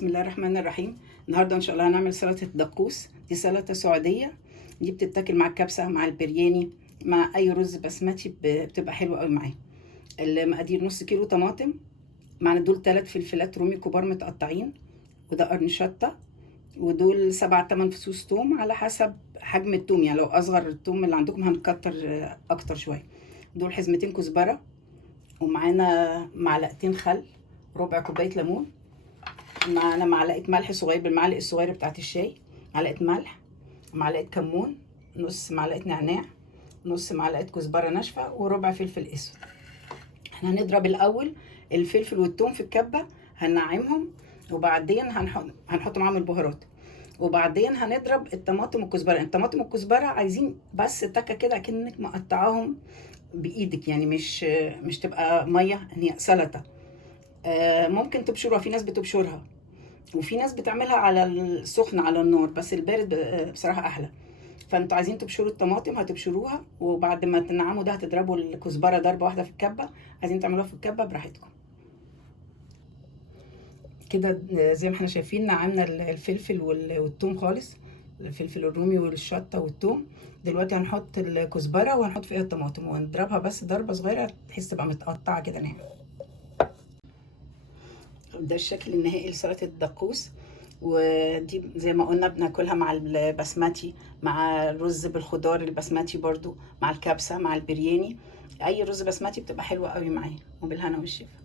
بسم الله الرحمن الرحيم. النهارده ان شاء الله هنعمل سلطه دقوس. دي سلطه سعوديه، دي بتتاكل مع الكبسه، مع البرياني، مع اي رز بسمتي، بتبقى حلوه قوي معاه. المقادير: نص كيلو طماطم، معنا دول 3 فلفلات رومي كبار متقطعين، وده قرن شطه، ودول 7 8 فصوص توم على حسب حجم التوم، يعني لو اصغر التوم اللي عندكم هنكتر اكتر شويه. دول حزمتين كزبره، ومعانا معلقتين خل، ربع كوبايه ليمون، معانا معلقه ملح صغير بالمعلقه الصغيره بتاعت الشاي، معلقه ملح، معلقه كمون، نص معلقه نعناع، نص معلقه كزبره ناشفه، وربع فلفل اسود. احنا هنضرب الاول الفلفل والثوم في الكبه، هننعمهم، وبعدين هنحط معاهم البهارات، وبعدين هنضرب الطماطم والكزبره. الطماطم والكزبره عايزين بس تكه كده اكنك مقطعاهم بايدك، يعني مش تبقى ميه، هي سلطه. ممكن تبشروها، في ناس بتبشرها، وفي ناس بتعملها على السخن على النار، بس البارد بصراحه احلى. فانتوا عايزين تبشروا الطماطم هتبشروها، وبعد ما تنعموا ده هتضربوا الكزبره ضربه واحده في الكبه. عايزين تعملوها في الكبه براحتكم كده. زي ما احنا شايفين نعمنا الفلفل والثوم خالص، الفلفل الرومي والشطه والثوم. دلوقتي هنحط الكزبره وهنحط فيها الطماطم ونضربها بس ضربه صغيره تحس تبقى متقطعه كده ناعم. ده الشكل النهائي لسلطه الدقوس. ودي زي ما قلنا بناكلها مع البسمتي، مع الرز بالخضار البسمتي برضو، مع الكبسه، مع البرياني. اي رز بسمتي بتبقى حلوه قوي معاه. وبالهنا والشفا.